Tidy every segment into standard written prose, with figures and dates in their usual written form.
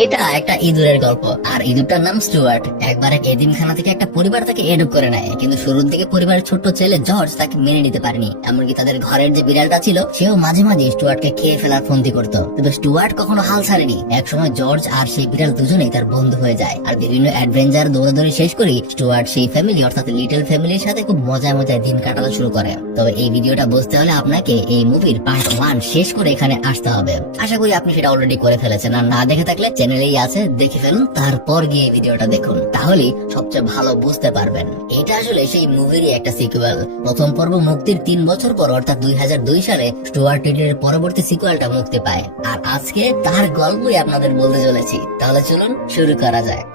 এটা একটা ইঁদুরের গল্প, আর ইঁদুরটার নাম স্টুয়ার্ট। একবার এক এতিমখানা থেকে একটা পরিবার তাকে এডপ্ট করে নেয়, কিন্তু শুরুর দিকে পরিবারের ছোট্ট ছেলে জর্জ তাকে মেনে নিতে পারেনি। এমনকি তাদের ঘরের যে বিড়ালটা ছিল সেও মাঝে মাঝে স্টুয়ার্টকে খেয়ে ফেলার ফন্দি করতো, কিন্তু স্টুয়ার্ট কখনো হাল ছাড়েনি। একসময় জর্জ আর সেই বিড়াল দুজনেই তার বন্ধু হয়ে যায়, আর বিভিন্ন অ্যাডভেঞ্চার দৌড়াদৌড়ি শেষ করি স্টুয়ার্ট সেই ফ্যামিলি অর্থাৎ লিটল ফ্যামিলির সাথে খুব মজায় মজায় দিন কাটানো শুরু করে। তবে এই ভিডিওটা বুঝতে হলে আপনাকে এই মুভির পার্ট 1 শেষ করে এখানে আসতে হবে। আশা করি আপনি সেটা অলরেডি করে ফেলেছেন, আর না দেখে থাকলে চ্যানেলেই আছে, দেখে ফেলুন, তারপর গিয়ে ভিডিওটা দেখুন, তাহলেই সবচেয়ে ভালো বুঝতে পারবেন। এটা আসলে সেই মুভিরই একটা সিকুয়েল। প্রথম পর্ব মুক্তির 3 বছর পর অর্থাৎ 2002 সালে স্টুয়ার্ট লিটলের পরবর্তী সিকুয়েলটা মুক্তি পায়, আর আজকে তার গল্পই আপনাদের বলতে চলেছি। তাহলে চলুন শুরু করা যাক।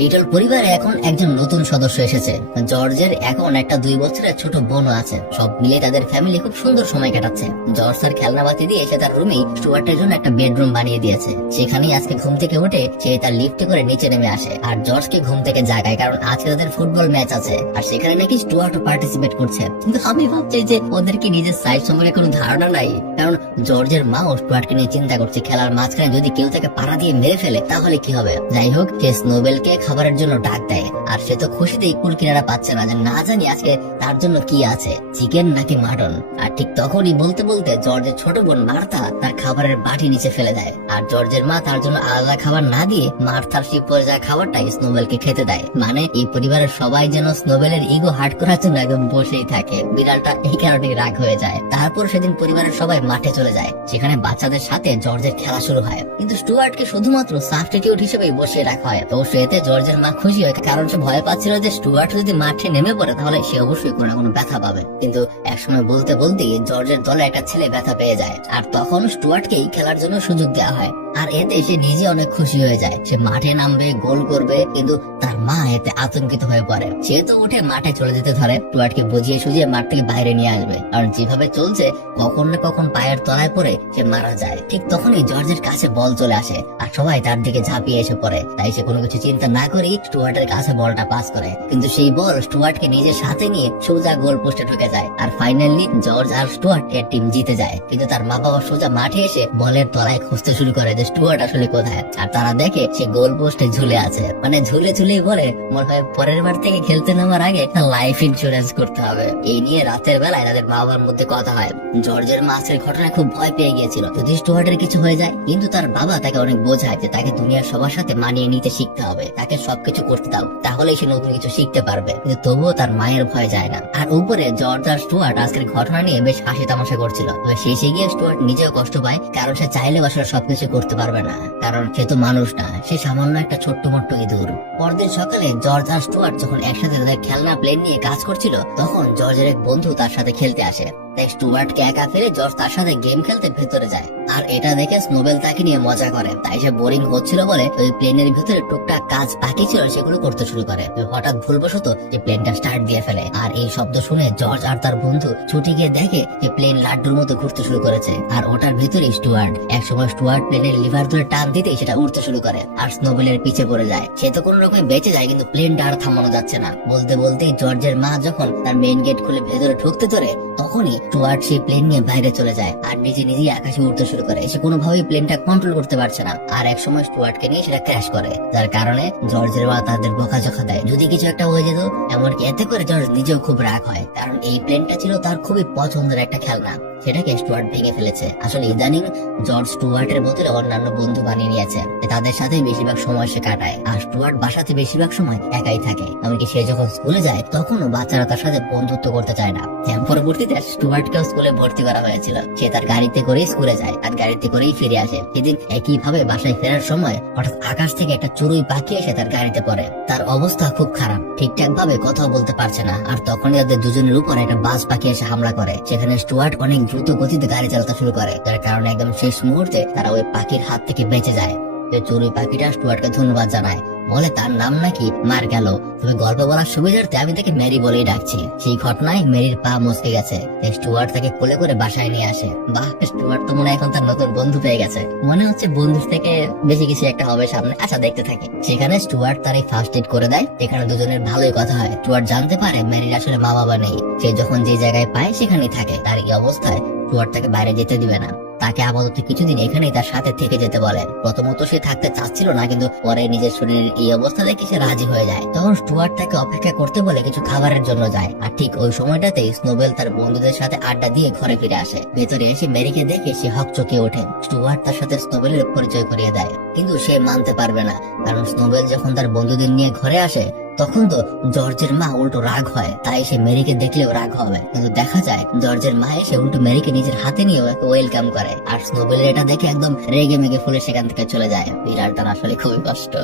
লিটল পরিবারে এখন একজন নতুন সদস্য এসেছে। জর্জের এখন একটা 2 বছরের ছোট বোনও আছে। সব মিলে তাদের ফ্যামিলি খুব সুন্দর সময় কাটাচ্ছে। জর্জ তার খেলনাবাতি দিয়ে এসে তার রুমেই স্টুয়ার্টের জন্য একটা বেডরুম বানিয়ে দিয়েছে। সেখানেই আজকে ঘুম থেকে উঠে সে তার লিফটে করে নিচে নেমে আসে, আর জর্জকে ঘুম থেকে জাগায়, কারণ আজকে তাদের ফুটবল ম্যাচ আছে, আর সেখানে নাকি স্টুয়ার্টও পার্টিসিপেট করছে। কিন্তু আমি ভাবছি যে ওদের কি নিজের সাইজ সম্পর্কে কোনো ধারণা নাই, কারণ জর্জের মাও স্টুয়ার্টকে নিয়ে চিন্তা করছে খেলার মাঝখানে যদি কেউ তাকে পাড়া দিয়ে মেরে ফেলে তাহলে কি হবে। যাই হোক, সে স্নোবেলকে খাবারের জন্য ডাক দেয়, আর সে তো খুশিতেই কুল কিনারা পাচ্ছে না, যে না জানি আজকে তার জন্য কি আছে, চিকেন নাকি মাটন। আর ঠিক তখনই বলতে বলতে জর্জের ছোট বোন মার্থা তার খাবারের বাটি নিচে ফেলে দেয়, আর জর্জের মা তার জন্য আলাদা খাবার না দিয়ে মার্থার শিপ পরে যাওয়া খাবারটাই স্নোবেলকে খেতে দেয়। মানে এই পরিবারের সবাই যেন স্নোবেলের ইগো হার্ট করার জন্য একদম বসেই থাকে। বিড়ালটা এই কারণে রাগ হয়ে যায়। তারপর সেদিন পরিবারের সবাই মাঠে চলে যায়, সেখানে বাচ্চাদের সাথে জর্জের খেলা শুরু হয়, কিন্তু স্টুয়ার্টকে শুধুমাত্র সাবস্টিটিউট হিসেবেই বসিয়ে রাখা হয়। অবশ্য এতে জর্জের মা খুশি হয়, কারণ সে ভয় পাচ্ছিল যে স্টুয়ার্ট যদি মাঠে নেমে পড়ে তাহলে সে অবশ্যই কোনো না কোনো ব্যথা পাবে। কিন্তু একসময় বলতে বলতেই জর্জের দলে একটা ছেলে ব্যথা পেয়ে যায়, আর তখন স্টুয়ার্টকেই খেলার জন্য সুযোগ দেওয়া হয়, আর এতে সে নিজে অনেক খুশি হয়ে যায়। সে মাঠে নামবে, গোল করবে, কিন্তু তার মা এতে আতঙ্কিত হয়ে পড়ে। সে তো উঠে মাঠে চলে যেতে ধরে, স্টুয়ার্টকে বুঝিয়ে সুঝিয়ে মাঠ থেকে বাইরে নিয়ে আসবে, কারণ যেভাবে চলছে কখন না কখন পায়ের তলায় পড়ে সে মারা যায়। ঠিক তখনই জর্জের কাছে বল চলে আসে, আর সবাই তার দিকে ঝাঁপিয়ে এসে পড়ে। তাই সে কোনো কিছু চিন্তা না করেই স্টুয়ার্টের কাছে বলটা পাস করে, কিন্তু সেই বল স্টুয়ার্টকে নিজের সাথে নিয়ে সোজা গোল পোস্টে ঢুকে যায়, আর ফাইনালি জর্জ আর স্টুয়ার্ট এর টিম জিতে যায়। কিন্তু তার মা বাবা সোজা মাঠে এসে বলের তলায় খুঁজতে শুরু করে যে স্টুয়ার্ট আসলে কোথায়, আর তারা দেখে সে গোল পোস্টে ঝুলে আছে। মানে ঝুলে ঝুলেই বলে মনে হয় পরের বার থেকে খেলতে নামার আগে লাইফ ইন্স্যুরেন্স করতে হবে। এই নিয়ে রাতের বেলায় তাদের মা বাবার মধ্যে কথা হয়। জর্জের মা আজকের ঘটনায় খুব ভয় পেয়ে গিয়েছিল যদি স্টুয়ার্টের কিছু হয়ে যায়, কিন্তু তার বাবা তাকে অনেক বোঝায় যে তাকে দুনিয়ার সবার সাথে মানিয়ে নিতে শিখতে হবে, তাকে সবকিছু করতে দাও, তাহলেই সে নতুন কিছু শিখতে পারবে। কিন্তু তবুও তার মায়ের ভয় যায় না। আর উপরে জর্জ আর স্টুয়ার্ট আজকের ঘটনা নিয়ে বেশ হাসি তামাশা করছিল। তবে শেষে গিয়ে স্টুয়ার্ট নিজেও কষ্ট পায়, কারণ সে চাইলেও আসলে সবকিছু করতে পারবে না, কারণ সে তো মানুষ না, সে সামান্য একটা ছোট্ট মোট্ট ইঁদুর। পরদিন সকালে জর্জ আর স্টুয়ার্ট যখন একসাথে তাদের খেলনা প্লেন নিয়ে কাজ করছিল, তখন জর্জের এক বন্ধু তার সাথে খেলতে আসে। তাই স্টুয়ার্টকে একা ফেলে জর্জ তার সাথে গেম খেলতে ভেতরে যায়, আর এটা দেখে স্নোবেল তাকে নিয়ে মজা করে। তাই সে বোরিং হচ্ছিল বলে ওই প্লেনের ভিতরে টুকটাক কাজ বাকি ছিল সেগুলো করতে শুরু করে। হঠাৎ ভুলবশত যে প্লেনটা স্টার্ট দিয়ে ফেলে, আর এই শব্দ শুনে জর্জ আর তার বন্ধু ছুটে গিয়ে দেখে যে প্লেন লাড্ডুর মতো ঘুরতে শুরু করেছে, আর ওটার ভিতরে স্টুয়ার্ট। একসময় স্টুয়ার্ট প্লেনের লিভার ধরে টান দিতেই সেটা উঠতে শুরু করে, আর স্নোবেলের পিছে পড়ে যায়। সে তো কোনো রকমে বেঁচে যায়, কিন্তু প্লেনটা আর থামানো যাচ্ছে না। বলতে বলতেই জর্জের মা যখন তার মেইন গেট খুলে ভেতরে ঢুকতে ধরে, তখনই স্টুয়ার্ট সেই প্লেন নিয়ে বাইরে চলে যায়, আর নিজে নিজেই আকাশে উঠতে শুরু করে। সে কোনোভাবেই প্লেনটা কন্ট্রোল করতে পারছে না, আর একসময় স্টুয়ার্টকে নিয়ে সেটা ক্র্যাশ করে, যার কারণে জর্জের মা তাদের বকাঝকা দেয় যদি কিছু একটা হয়ে যেত। এমনকি এতে করে জর্জ নিজেও খুব রাগ হয়, কারণ এই প্লেনটা ছিল তার খুবই পছন্দের একটা খেলনা, সেটাকে স্টুয়ার্ট ভেঙে ফেলেছে। আসলে ইদানিং জর্জ স্টুয়ার্টের বদলে অন্যান্য বন্ধু বানিয়ে নিয়েছে, তাদের সাথে বেশিরভাগ সময় সে কাটায়, আর স্টুয়ার্ট বাসাতে বেশিরভাগ সময় একাই থাকে। এমনকি সে যখন স্কুলে যায় তখনও বাচ্চারা তার সাথে বন্ধুত্ব করতে চায় না। পরবর্তীতে স্টুয়ার্টকেও স্কুলে ভর্তি করা হয়েছিল। সে তার গাড়িতে করেই স্কুলে যায়, আর গাড়িতে করেই ফিরে আসে। সেদিন একইভাবে বাসায় ফেরার সময় হঠাৎ আকাশ থেকে একটা চড়ুই পাখি এসে তার গাড়িতে পড়ে। তার অবস্থা খুব খারাপ, ঠিকঠাক ভাবে কথাও বলতে পারছে না, আর তখনই তাদের দুজনের উপর একটা বাজ পাখি এসে হামলা করে। সেখানে স্টুয়ার্ট অনেক দ্রুত গতিতে গাড়ি চালাতে শুরু করে, যার কারণে একদম শেষ মুহূর্তে তারা ওই পাখির হাত থেকে বেঁচে যায়। চড়ুই পাখিটা স্টুয়ার্টকে ধন্যবাদ জানায়, বলে তার নাম নাকি মার গেল, তবে গল্প বলার সুবিধার্থে আমি তাকে মেরি বলেই ডাকছি। সেই ঘটনায় মেরির পা মচকে গেছে, স্টুয়ার্ট তাকে কোলে করে বাসায় নিয়ে আসে। বাহ, স্টুয়ার্ট তো মনে হয় এখন তার নতুন বন্ধু পেয়ে গেছে। মনে হচ্ছে বন্ধুর থেকে বেশি কিছু একটা হবে সামনে। আচ্ছা, দেখতে থাকে। সেখানে স্টুয়ার্ট তার এই ফার্স্ট এড করে দেয়, এখানে দুজনের ভালোই কথা হয়। স্টুয়ার্ট জানতে পারে মেরির আসলে মা বাবা নেই, সে যখন যে জায়গায় পায় সেখানেই থাকে। তার এই অবস্থায় স্টুয়ার্ট তাকে বাইরে যেতে দিবে না। তাকে আপাতত কিছুদিন এখানেই তার সাথে থেকে যেতে বলে। প্রথমত সে থাকতে চাচ্ছিল না, কিন্তু পরে নিজের শরীরের এই অবস্থা দেখে সে রাজি হয়ে যায়। তখন স্টুয়ার্ট তাকে অপেক্ষা করতে বলে কিছু খাবারের জন্য যায়। আর ঠিক ওই সময়টাতে স্নোবেল তার বন্ধুদের সাথে আড্ডা দিয়ে ঘরে ফিরে আসে। ভেতরে এসে মেরিকে দেখে সে হকচকে ওঠে। স্টুয়ার্ট তার সাথে স্নোবেলের পরিচয় করিয়ে দেয়, কিন্তু সে মানতে পারবে না, কারণ স্নোবেল যখন তার বন্ধুদের নিয়ে ঘরে আসে তখন তো জর্জের মা উল্টো রাগ হয়, তাই সে মেরিকে দেখলেও রাগ হবে। কিন্তু দেখা যায় জর্জের মা এসে উল্টো মেরিকে নিজের হাতে নিয়ে ওয়েলকাম করে। আর স্নোবেলের এটা দেখে একদম রেগে মেগে ফুলে সেখান থেকে চলে যায়। বিড়ালটার আসলে খুবই কষ্ট।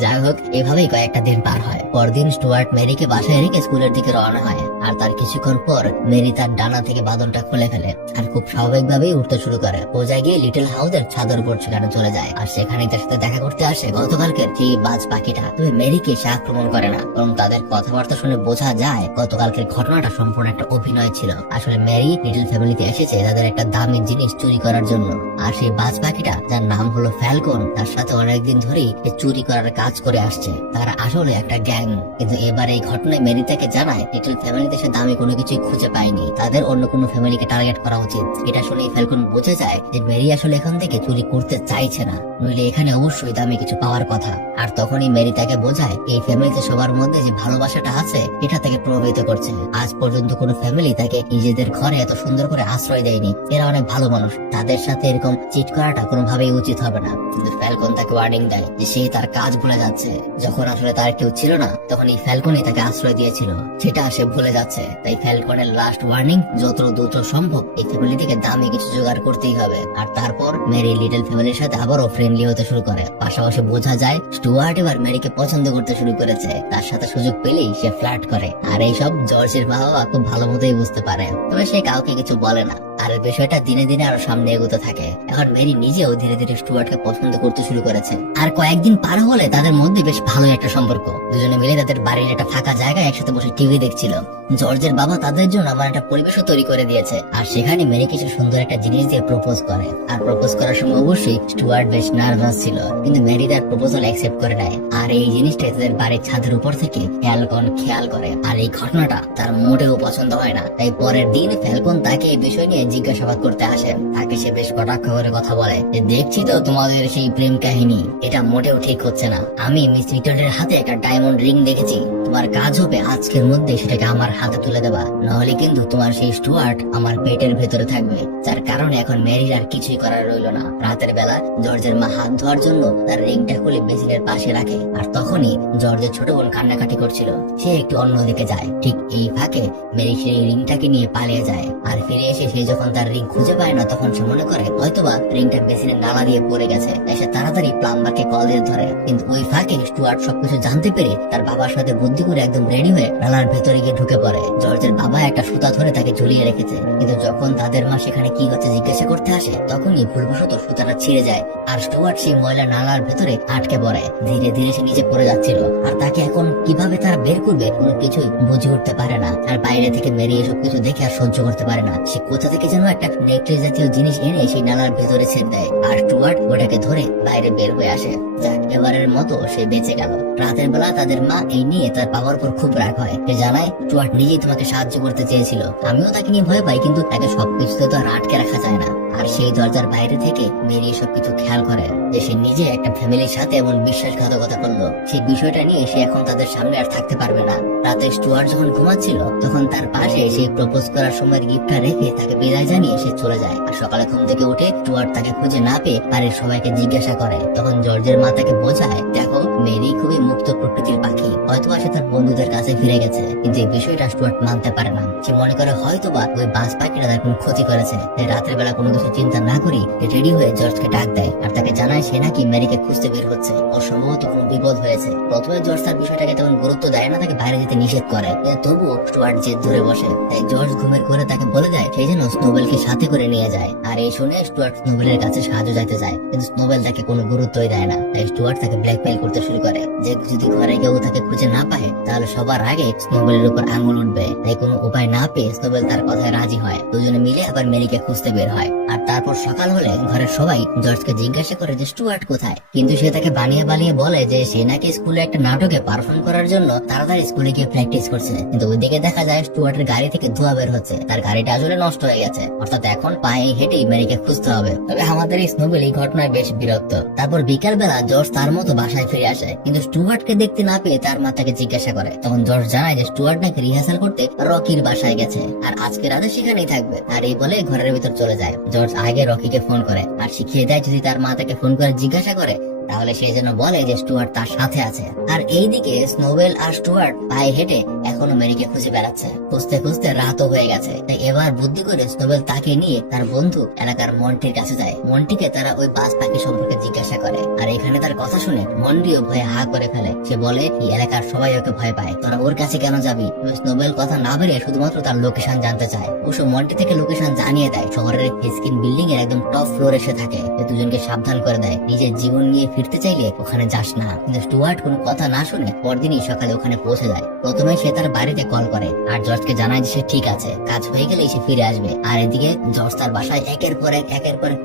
যাই হোক, এভাবেই কয়েকটা দিন পার হয়। পরদিন স্টুয়ার্ট মেরিকে বাসায় রেখে স্কুলের দিকে রওনা হয়। আর তার কিছুক্ষণ পর মেরি তার ডানা থেকে বাঁধনটা খুলে ফেলে আর খুব স্বাভাবিকভাবেই উঠতে শুরু করে। পৌঁছায় গিয়ে লিটল হাউসের ছাদের উপর সেখানে চলে যায়। আর সেখানেই তার সাথে দেখা করতে আসে গতকালকের সেই বাজ পাখিটা। তবে মেরিকে সে আক্রমণ করে না, বরং তাদের কথাবার্তা শুনে বোঝা যায় গতকালকের ঘটনাটা সম্পূর্ণ একটা অভিনয় ছিল। আসলে মেরি লিটল ফ্যামিলিতে এসেছে তাদের একটা দামি জিনিস চুরি করার জন্য। আর সেই বাজ পাখিটা, যার নাম হলো ফ্যালকন, তার সাথে অনেকদিন ধরেই চুরি করার কাজ করে আসছে। তারা আসলে একটা গ্যাং। কিন্তু এবার এই ঘটনায় মেরি তাকে জানায় লিটল ফ্যামিলিতে সে দামি কোনো কিছুই খুঁজে পায়নি, তাদের অন্য কোনো ফ্যামিলিকে টার্গেট করা উচিত। এটা শুনে ফ্যালকন বুঝে যায় যে মেরি আসলে এখান থেকে চুরি করতে চাইছে না, নইলে এখানে অবশ্যই দামি কিছু পাওয়ার কথা। আর তখনই মেরি তাকে বোঝায় এই ফ্যামিলিতে সবার মধ্যে যে ভালোবাসাটা আছে এটা তাকে প্রভাবিত করছে। আজ পর্যন্ত কোনো ফ্যামিলি তাকে নিজেদের ঘরে এত সুন্দর করে আশ্রয় দেয়নি। এরা অনেক ভালো মানুষ, তাদের সাথে এরকম চিট করাটা কোনোভাবেই উচিত হবে না। কিন্তু ফ্যালকন তাকে ওয়ার্নিং দেয় যে সে তার কাজ ভুলে যাচ্ছে। যখন আসলে তার কেউ ছিল না তখন এই ফ্যালকনই তাকে আশ্রয় দিয়েছিল, সেটা সে ভুলে যাচ্ছে। তাই ফ্যালকনের লাস্ট ওয়ার্নিং, যত দ্রুত সম্ভব এই ফ্যামিলি থেকে দামি কিছু জোগাড় করতেই হবে। আর তারপর মেরি লিটল ফ্যামিলির সাথে আবারও ফ্রেন্ডলি হতে শুরু করে। পাশাপাশি বোঝা যায় স্টুয়ার্ট এবার মেরিকে পছন্দ করতে শুরু করেছে। তার সাথে সুযোগ পেলেই সে ফ্লার্ট করে। আর এইসব জর্জের মা বাবা খুব ভালো মতোই বুঝতে পারে, তবে সে কাউকে কিছু বলে না। আর বিষয়টা দিনে দিনে আরো সামনে এগোতে থাকে। এখন মেরি নিজেও ধীরে ধীরে স্টুয়ার্টকে পছন্দ করতে শুরু করেছে। আর কয়েকদিন পার হলে তাদের মধ্যে বেশ ভালো একটা সম্পর্ক। দুজনে মিলে তাদের বাড়ির একটা ফাঁকা জায়গায় একসাথে বসে টিভি দেখছিল। জর্জের বাবা তাদের জন্য আমার একটা পরিবেশও তৈরি করে দিয়েছে। আর সেখানে মেরি কিছু সুন্দর একটা জিনিস দিয়ে প্রপোজ করে। আর প্রপোজ করার সময় অবশ্যই স্টুয়ার্ট বেশ নার্ভাস ছিল, কিন্তু মেরি তার প্রপোজাল অ্যাকসেপ্ট করে নেয়। আর এই জিনিসটা তাদের বাড়ির ছাদের উপর থেকে ফ্যালকন খেয়াল করে। আর এই ঘটনাটা তার মোটেও পছন্দ হয় না। তাই পরের দিন ফ্যালকন তাকে এই বিষয় নিয়ে জিজ্ঞাসাবাদ করতে আসেন। তাকে সে বেশ কটাক্ষ করে কথা বলে যে দেখছি তো তোমাদের সেই প্রেম কাহিনী, এটা মোটেও ঠিক হচ্ছে না। আমি মিস রিটার্নের হাতে একটা ডায়মন্ড রিং দেখেছি। তোমার কাজ হবে আজকের মধ্যে সেটাকে আমার হাতে তুলে দেওয়া, নাহলে কিন্তু তোমার সেই স্টুয়ার্ট আমার পেটের ভেতরে থাকবে। যার কারণে এখন মেরির আর কিছুই করার রইল না। রাতের বেলা জর্জের মা হাত ধোয়ার জন্য তার রিংটা খুলে বেসিনের পাশে রাখে। আর তখনই জর্জের ছোট বোন কান্নাকাটি করছিল। সে একটু অন্যদিকে যায়। ঠিক এই ফাঁকে মেরি সেই রিংটাকে নিয়ে পালিয়ে যায়। আর ফিরে এসে সে যখন তার রিং খুঁজে পায় না তখন সে মনে করে হয়তোবা রিংটা বেসিনের নালা দিয়ে পড়ে গেছে। তাই সে তাড়াতাড়ি প্লাম্বারকে কল দিয়ে ধরে। কিন্তু ওই ফাঁকে স্টুয়ার্ট সবকিছু জানতে পেরে তার বাবার সাথে বুদ্ধি করে একদম রেডি হয়ে নালার ভেতরে গিয়ে ঢুকে পড়ে। জর্জের বাবা একটা সুতা ধরে তাকে ঝুলিয়ে রেখেছে, কিন্তু যখন তাদের মা সেখানে কি হচ্ছে জিজ্ঞাসা করতে আসে তখনই ভুলবশত সুতাটা ছিঁড়ে যায়। আর স্টুয়ার্ট সেই ময়লা নালার ভেতরে আটকে পড়ে। ধীরে ধীরে সে নিচে পড়ে যাচ্ছিল। আর তাকে এখন কিভাবে তারা বের করবে কোনো কিছুই বুঝে উঠতে পারে না। আর বাইরে থেকে মেরি এসব কিছু দেখে আর সহ্য করতে পারে না। সে কোথা থেকে যেন একটা নেকলেস জাতীয় জিনিস এনে সেই নালার ভেতরে ছেড়ে দেয়। আর স্টুয়ার্ট ওটাকে ধরে বাইরে বের হয়ে আসে। যাক, এবারের মতো সে বেঁচে গেল। রাতের বেলা তাদের মা এই নিয়ে তার বাবার উপর খুব রাগ হয়। সে জানায় স্টুয়ার্ট নিজেই তোমাকে সাহায্য করতে চেয়েছিল। আমিও তাকে নিয়ে ভয় পাই, কিন্তু তাকে সবকিছুতে তো আর আটকে রাখা যায় না। আর সেই দরজার বাইরে থেকে মেরি সবকিছু খেয়াল করে যে সে নিজে একটা ফ্যামিলির সাথে এমন বিশ্বাসঘাতকতা করলো। সেই বিষয়টা নিয়ে সে এখন তাদের সামনে আর থাকতে পারবে না। রাতে স্টুয়ার্ট যখন ঘুমাচ্ছিল তখন তার পাশে সে প্রপোজ করার সময়ের গিফটটা রেখে তাকে বিদায় জানিয়ে সে চলে যায়। আর সকালে ঘুম থেকে উঠে স্টুয়ার্ট তাকে খুঁজে না পেয়ে বাড়ির সবাইকে জিজ্ঞাসা করে। তখন জর্জের মা তাকে বোঝায়, দেখো মেরি খুবই মুক্ত প্রকৃতির পাখি, হয়তোবা সে তার বন্ধুদের কাছে ফিরে গেছে। কিন্তু এই বিষয়টা স্টুয়ার্ট মানতে পারে না। সে মনে করে হয়তোবা ওই বাজ পাখিটা তার কোনো ক্ষতি করেছে। তাই রাতের বেলা কোনো কিছু চিন্তা না করি রেডি হয়ে জর্জকে ডাক দেয়। আর তাকে জানায় সে নাকি মেরিকে খুঁজতে বের হচ্ছে, অসম্ভবত কোনো বিপদ হয়েছে। প্রথমে জর্জ তার বিষয়টাকে তেমন গুরুত্ব দেয় না, তাকে বাইরে যেতে নিষেধ করে। তবুও স্টুয়ার্ট জেদ ধরে বসে। তাই জর্জ ঘুমের ঘরে তাকে বলে দেয় সেই যেন স্নোবেলকে সাথে করে নিয়ে যায়। আর এই শুনে স্টুয়ার্ট স্নোবেলের কাছে সাহায্য চাইতে যায়, কিন্তু স্নোবেল তাকে কোনো গুরুত্বই দেয় না। তাই স্টুয়ার্ট তাকে ব্ল্যাকমেইল করতে শুরু শুরু করে যে যদি ঘরে কেউ তাকে খুঁজে না পায় তাহলে সবার আগে স্নোবেলের উপর আঙুল উঠবে। তাই কোনো উপায় না পেয়ে স্নোবেল তার কথায় রাজি হয়। দুজনে মিলে আবার মেরিকে খুঁজতে বের হয়। আর তারপর সকাল হলে ঘরের সবাই জর্জকে জিজ্ঞাসা করে যে স্টুয়ার্ট কোথায়, কিন্তু সে তাকে বানিয়ে বলে যে সে নাকি স্কুলে একটা নাটকে পারফর্ম করার জন্য তাড়াতাড়ি স্কুলে গিয়ে প্র্যাকটিস করছে। কিন্তু ওইদিকে দেখা যায় স্টুয়ার্টের গাড়ি থেকে ধোঁয়া বের হচ্ছে, তার গাড়িটা আসলে নষ্ট হয়ে গেছে, অর্থাৎ এখন পায়ে হেঁটেই মেরিকে খুঁজতে হবে। তবে আমাদের এই স্নোবেল এই ঘটনায় বেশ বিরক্ত। তারপর বিকাল বেলা জর্জ তার মতো বাসায় ফিরে আসে, কিন্তু স্টুয়ার্টকে দেখতে না পেয়ে তার মা তাকে জিজ্ঞাসা করে। তখন জর্জ জানায় যে স্টুয়ার্ট নাকি রিহার্সাল করতে রকির বাসায় গেছে আর আজকে রাতে সেখানেই থাকবে। আর এই বলে ঘরের ভিতর চলে যায়। জর্জ আগে রকিকে ফোন করে আর শিখিয়ে দেয় যদি তার মা তাকে ফোন করে জিজ্ঞাসা করে তাহলে সে যেন বলে যে স্টুয়ার্ট তার সাথে আছে। আর এইদিকে স্নোবেল আর স্টুয়ার্ট পায়ে হেঁটে এখনো মেরিকে খুঁজে বেড়াচ্ছে। খুঁজতে খুঁজতে রাতও হয়ে গেছে। তাই এবার বুদ্ধি করে স্নোবেল তাকে নিয়ে তার বন্ধু এলাকার মন্টির কাছে যায়। মন্টিকে তারা ওই বাজ পাখি সম্পর্কে জিজ্ঞাসা করে। আর এখানে তার কথা শুনে মন্টিও ভয়ে হা করে ফেলে। সে বলে এই এলাকার সবাই ওকে ভয় পায়, তোরা ওর কাছে কেন যাবি? স্নোবেল কথা না বেরিয়ে শুধুমাত্র তার লোকেশন জানতে চায়। অবশ্য মন্টি থেকে লোকেশন জানিয়ে দেয়। শহরের হিসকিন বিল্ডিং এর একদম টপ ফ্লোরে সে থাকে। দুজনকে সাবধান করে দেয় নিজের জীবন নিয়ে ফিরতে চাইলে ওখানে যাস না। কিন্তু স্টুয়ার্ট কোনো কথা না শুনে পরদিনই সকালে ওখানে পৌঁছে যায়। প্রথমে সে তার বাড়িতে কল করে আর জর্জকে জানায় যে সে ঠিক আছে, কাজ হয়ে গেলেই সে ফিরে আসবে। আর এদিকে জর্জ তার বাসায় একের পর এক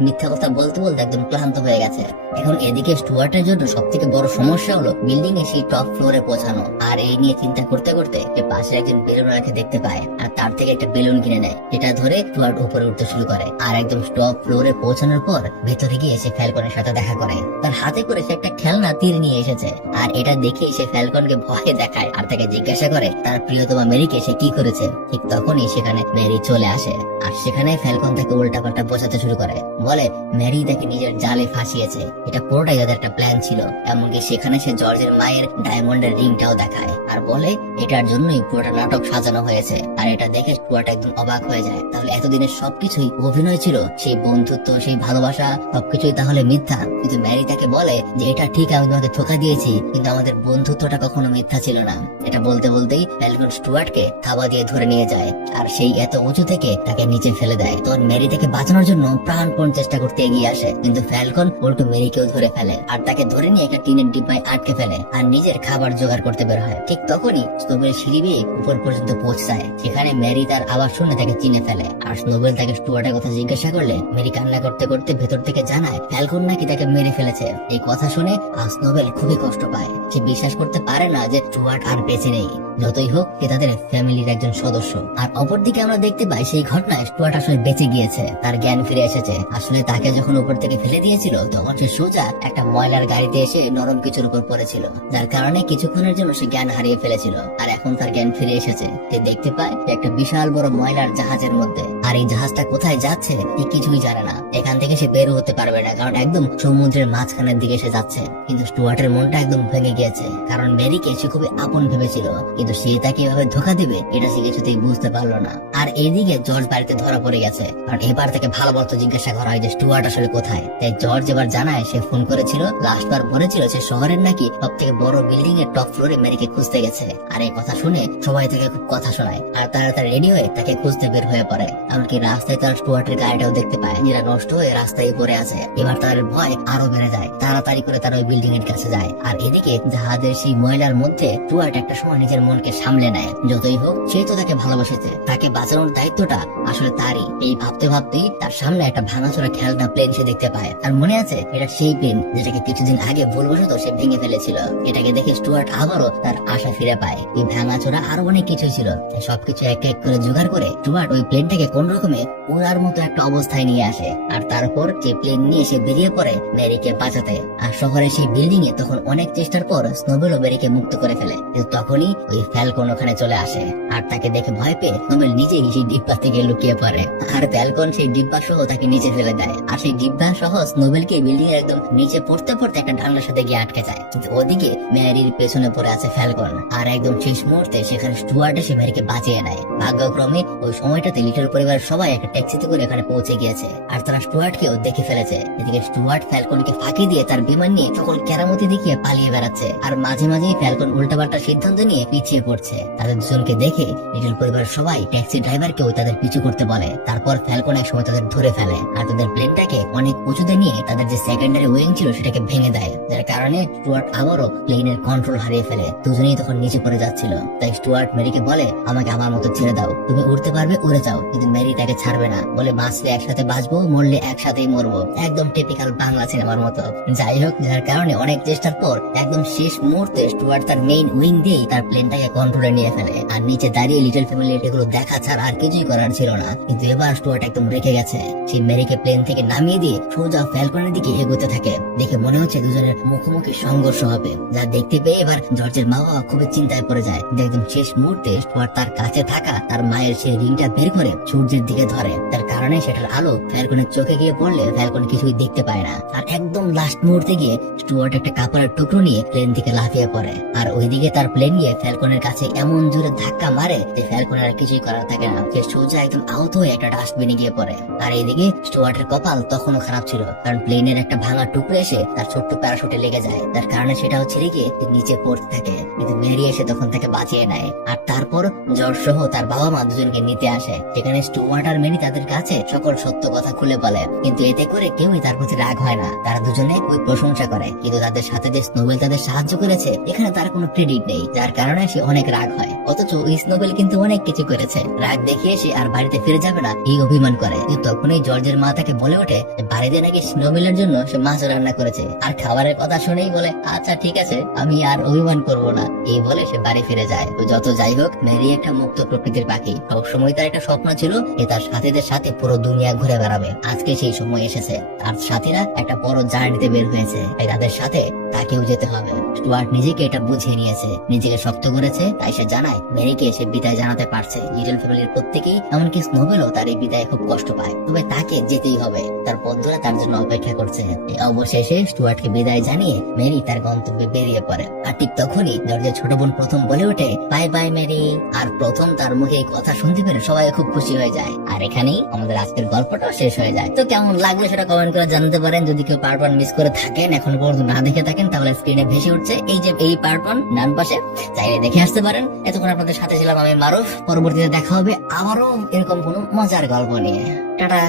মিথ্যা কথা বলতে বলতে একদম ক্লান্ত হয়ে গেছে। এখন এদিকে স্টুয়ার্টের জন্য সব থেকে বড় সমস্যা হলো বিল্ডিং এ সেই টপ ফ্লোরে পৌঁছানো। আর এই নিয়ে চিন্তা করতে করতে সে পাশে একজন বেলুনওয়ালাকে দেখতে পায় আর তার থেকে একটা বেলুন কিনে নেয়। এটা ধরে স্টুয়ার্ট উপরে উঠতে শুরু করে। আর একদম টপ ফ্লোরে পৌঁছানোর পর ভেতরে গিয়ে সে ফ্যালকনের সাথে দেখা করে। তার হাতে করে সে একটা খেলনা তীর নিয়ে এসেছে। আর এটা দেখেই সে ফ্যালকনকে ভয় দেখায় আর তাকে জিজ্ঞাসা করে তার প্রিয়তমা মেরিকে সে কি করেছে। ঠিক তখনই সেখানে মেরি চলে আসে আর সেখানে ফ্যালকন তাকে উল্টাপাল্টা বোঝাতে শুরু করে। বলে মেরি তাকে নিজের জালে ফাঁসিয়েছে, এটা পুরোটাই তাদের একটা প্ল্যান ছিল। এমনকি সেখানে সে জর্জের মায়ের ডায়মন্ডের রিংটাও দেখায় আর বলে এটার জন্যই পুরোটা নাটক সাজানো হয়েছে। আর এটা দেখে স্টুয়ার্ট একদম অবাক হয়ে যায়। তাহলে এতদিনের সবকিছুই অভিনয় ছিল, সেই বন্ধুত্ব সেই ভালোবাসা সবকিছুই তাহলে মিথ্যা। কিন্তু মেরি তাকে বলে যে এটা ঠিক আমি তোমাকে ধোঁকা দিয়েছি, কিন্তু আমাদের বন্ধুত্বটা কখনো মিথ্যা ছিল না। এটা বলতে বলতেই ফ্যালকন স্টুয়ার্টকে থাবা দিয়ে ধরে নিয়ে যায় আর সেই এত উঁচু থেকে তাকে নিচে ফেলে দেয়। তখন মেরি তাকে বাঁচানোর জন্য প্রাণপণ চেষ্টা করতে এগিয়ে আসে, কিন্তু ফ্যালকন উল্টো মেরিকেও ধরে ফেলে আর তাকে ধরে নিয়ে একটা টিনের ডিব্বায় আটকে ফেলে আর নিজের খাবার জোগাড় করতে বের হয়। ঠিক তখনই স্নোবেল সিঁড়ি বেয়ে উপর পর্যন্ত পৌঁছায়। সেখানে মেরি তার আওয়াজ শুনে তাকে চিনে ফেলে আর স্নোবেল তাকে স্টুয়ার্টের কথা জিজ্ঞাসা করলে মেরি কান্না করতে করতে ভেতর থেকে জানায় ফ্যালকন নাকি তাকে মেরে ফেলেছে। এই কথা শুনে স্নোবেল খুবই কষ্ট পায়। সে বিশ্বাস করতে পারে না যে স্টুয়ার্ট আর বেঁচে নেই। যতই হোক সে তাদের ফ্যামিলির একজন সদস্য। আর অপরদিকে আমরা দেখতে পাই সেই ঘটনায় স্টুয়ার্ট আসলে বেঁচে গিয়েছে, তার জ্ঞান ফিরে এসেছে। আসলে তাকে যখন উপর থেকে ফেলে দিয়েছিল তখন সে সোজা একটা ময়লার গাড়িতে এসে নরম কিছুর উপর পড়েছিল, যার কারণে কিছুক্ষণের জন্য সে জ্ঞান হারিয়ে ফেলেছিল। আর এখন তার জ্ঞান ফিরে এসেছে। সে দেখতে পায় একটা বিশাল বড় ময়লার জাহাজের মধ্যে, আর এই জাহাজটা কোথায় যাচ্ছে সে কিছুই জানে না। এখান থেকে সে বের হতে পারবে না, কারণ একদম সমুদ্রের মাঝখানের দিকে সে যাচ্ছে। কিন্তু স্টুয়ার্টের মনটা একদম ভেঙে গিয়েছে, কারণ মেরিকে সে খুবই আপন ভেবেছিল, কিন্তু সে তাকে এভাবে ধোকা দিবে এটা সে কিছুতেই বুঝতে পারলো না। আর এইদিকে জর্জ বাড়িতে ধরা পড়ে গেছে, কারণ এবার তাকে ভালো মতো জিজ্ঞাসা করা হয় যে স্টুয়ার্ট আসলে কোথায়। তাই জর্জ এবার জানায় সে ফোন করেছিল, লাস্টবার বলেছিল সে শহরের নাকি সব থেকে বড় বিল্ডিং এর টপ ফ্লোরে মেরিকে খুঁজতে গেছে। আর এই কথা শুনে সবাই তাকে খুব কথা শোনায় আর তারা রেডি হয়ে তাকে খুঁজতে বের হয়ে পড়ে। এমনকি রাস্তায় তার স্টুয়ার্টের গাড়িটাও দেখতে পায়, যেটা নষ্ট হয়ে রাস্তায় পড়ে আছে। এবার তার ভয় আরো বেড়ে যায়, তাড়াতাড়ি করে তারা ওই বিল্ডিং এর কাছে যায়। আর এদিকে জাহাজের সেই ময়লার মধ্যে স্টুয়ার্ট একটা সময় নিজের মনকে সামলে নেয়। যতই হোক সে তো তাকে ভালোবাসেছে, তাকে বাঁচানোর দায়িত্বটা আসলে তারই। এই ভাবতে ভাবতেই তার সামনে একটা ভাঙাচোরা খেলনা প্লেন সে দেখতে পায়। আর মনে আছে এটা সেই প্লেন যেটাকে কিছুদিন আগে ভুলবশত সে ভেঙে ফেলেছিল। এটাকে দেখে স্টুয়ার্ট আবারও তার আশা ফিরে পায়। এই ভাঙাচোরা আরো অনেক কিছু ছিল, সবকিছু এক এক করে জোগাড় করে স্টুয়ার্ট ওই প্লেনটাকে কোন রকমে উড়ার মতো একটা অবস্থায় নিয়ে আসে। আর তারপর যে প্লেন নিয়ে সে বেরিয়ে পড়ে মেরিকে বাঁচাতে। আর শহরের সেই বিল্ডিং এ তখন অনেক চেষ্টার পর স্নোবেল ও মেরিকে মুক্ত করে ফেলে। কিন্তু তখনই ওই ফ্যালকন ওখানে চলে আসে আর তাকে দেখে ভয় পেয়ে স্নোবেল নিজেই সেই ডিব্বা থেকে লুকিয়ে পড়ে। আর ফ্যালকন সেই ডিব্বা সহ তাকে নিচে ফেলে দেয়। আর সেই ডিব্বা সহ স্নোবেলকে বিল্ডিং এর একদম নিচে পড়তে পড়তে একটা ডান্ডার সাথে গিয়ে আটকে যায়। কিন্তু ওদিকে মেরির পেছনে পড়ে আছে ফ্যালকন। আর একদম শেষ মুহূর্তে সেখানে স্টুয়ার্ট এসে মেরিকে বাঁচিয়ে নেয়। ভাগ্যক্রমে ওই সময়টাতে লিটল পরিবারের সবাই একটা ট্যাক্সিতে করে এখানে পৌঁছে গিয়েছে আর তারা স্টুয়ার্টকেও দেখে ফেলেছে। এদিকে স্টুয়ার্ট ফ্যালকনকে ফাঁকি দিয়ে তার বিমান নিয়ে সকল কেরামতি দেখিয়ে পালিয়ে বেড়াচ্ছে। আর মাঝে মাঝেই ফ্যালকন উল্টাপাল্টা সিদ্ধান্ত নিয়ে পিছিয়ে পড়ছে। তাদের দুজনকে দেখে লিটল পরিবারের সবাই ট্যাক্সি ড্রাইভারকে ওই তাদের পিছু করতে বলে। তারপর ফ্যালকন এক সময় তাদের ধরে ফেলে আর তাদের প্লেনটাকে অনেক উঁচুতে নিয়ে তাদের যে সেকেন্ডারি উইং ছিল সেটাকে ভেঙে দেয়, যার কারণে স্টুয়ার্ট আবারও প্লেনের কন্ট্রোল হারিয়ে ফেলে। দুজনেই তখন নিচে পড়ে যাচ্ছিল। তাই স্টুয়ার্ট মেরিকে বলে, আমাকে আমার মতো ছেড়ে দাও, তুমি উড়তে পারবে উড়ে যাও। কিন্তু মেরি তাকে ছাড়বে না, বলে বাঁচলে একসাথে বাঁচবো, মরলে একসাথেই মরবো। একদম টিপিক্যাল বাংলা সিনেমার মতো। যাই হোক, যার কারণে অনেক চেষ্টার পর একদম শেষ মুহূর্তে স্টুয়ার্ট তার মেইন উইং দিয়ে তার প্লেনটাকে কন্ট্রোলে নিয়ে ফেলে। আর নিচে দাঁড়িয়ে লিটল ফ্যামিলি এগুলো দেখা ছাড়া আর কিছুই করার ছিল না। কিন্তু এবার স্টুয়ার্ট একদম রেখে গেছে। সেই মেরিকে প্লেন থেকে নামিয়ে দিয়ে সোজা ফ্যালকনের দিকে এগোতে থাকে। দেখে মনে হচ্ছে দুজনের মুখোমুখি সংঘর্ষ হবে, যা দেখতে পেয়ে এবার জর্জের মা বাবা খুবই চিন্তায় পড়ে যায়। কিন্তু একদম শেষ মুহূর্তে স্টুয়ার্ট তার কাছে থাকা তার মায়ের সেই রিংটা বের করে সূর্যের দিকে ধরে। তার কারণে সেটার আলো ফ্যালকনের চোখে গিয়ে পড়লে ফ্যালকন কিছুই দেখতে পায় না। আর একদম লাস্ট মুহূর্তে গিয়ে স্টুয়ার্ট একটা কাপড়ের টুকরো নিয়ে প্লেন থেকে লাফিয়ে পড়ে। আর ওইদিকে তার প্লেন গিয়ে ফ্যালকনের কাছে এমন জোরে ধাক্কা মারে যে ফ্যালকনের আর কিছুই করার থাকে না। সে সোজা একদম আহত হয়ে একটা ডাস্টবিনে গিয়ে পড়ে। আর এইদিকে স্টুয়ার্টের কপাল তখনও খারাপ ছিল, কারণ প্লেনের একটা ভাঙা টুকরো এসে তার ছোট্ট প্যারাশুটে লেগে যায়। তার কারণে সেটাও ছিঁড়ে গিয়ে নিচে পড়তে থাকে। কিন্তু মেরি এসে তখন তাকে বাঁচিয়ে নেয়। আর তারপর জর্জ সহ তার বাবা মা দুজনকে নিতে আসে, যেখানে স্টুয়ার্ট আর মেরি তাদের কাছে সকল সত্য কথা খুলে বলে। কিন্তু এতে করে কেউই তার প্রতি রাগ হয় না, তারা দুজনে ওই প্রশংসা করে। কিন্তু তাদের সাথে যে স্নোবেল তাদের সাহায্য করেছে এখানে তার কোনো ক্রেডিট নেই, যার কারণে সে অনেক রাগ হয়। অথচ স্নোবেল কিন্তু অনেক কিছু করেছে। রাগ দেখিয়ে সে আর বাড়িতে ফিরে যাবে না এই অভিমান করে। কিন্তু তখনই জর্জের মা তাকে বলে ওঠে বাড়িতে নাকি স্নোবেলের জন্য সে মাছ রান্না করেছে। আর খাবারের কথা শুনেই বলে, আচ্ছা ঠিক আছে, আমি আর অভিমান করব না। এই বলে সে বাড়ি ফিরে যায়। তো যত যাই হোক, মেরি একটা মুক্ত প্রকৃতির পাখি। সবসময় তার একটা স্বপ্ন ছিল যে তার সাথীদের সাথে পুরো দুনিয়া ঘুরে বেড়াবে। আজকে সেই সময় এসেছে। তার সাথীরা একটা বড় জার্নিতে বের হয়েছে, তাই তাদের সাথে তাকেও যেতে হবে। স্টুয়ার্ট নিজেকে এটা বুঝিয়ে নিয়েছে, নিজেকে শক্ত করেছে। তাই সে জানায় মেরিকে সে বিদায় জানাতে পারছে। লিটল ফ্যামিলির প্রত্যেকেই, এমনকি স্নোবেলও তার এই বিদায় খুব কষ্ট পায়। তবে তাকে যেতেই হবে, তার বন্ধুরা তার জন্য অপেক্ষা করছে। অবশেষে স্টুয়ার্টকে বিদায় জানিয়ে মেরি তার গন্তব্যে বেরিয়ে পড়ে। আর ঠিক তখনই জর্জের ছোট বোন প্রথম বলে ওঠে, বাই বাই মেরি। আর প্রথম তার মুখে এই কথা শুনতে পেরে সবাই খুব খুশি হয়ে যায়। আর এখানেই আমাদের আজকের গল্পটাও শেষ হয়ে যায়। তো কেমন লাগলো সেটা কমেন্ট করে জানাতে পারেন। যদি কেউ পার্ট 1 মিস করে থাকেন, এখন পর্যন্ত না দেখে থাকেন, তাহলে স্ক্রিনে ভেসে উঠছে এই যে এই পার্ট 1 ডান পাশে, চাইলে দেখে আসতে পারেন। এতক্ষণ আপনাদের সাথে ছিলাম আমি মারুফ। পরবর্তীতে দেখা হবে আবারও এরকম কোনো মজার গল্প নিয়ে। টাটা।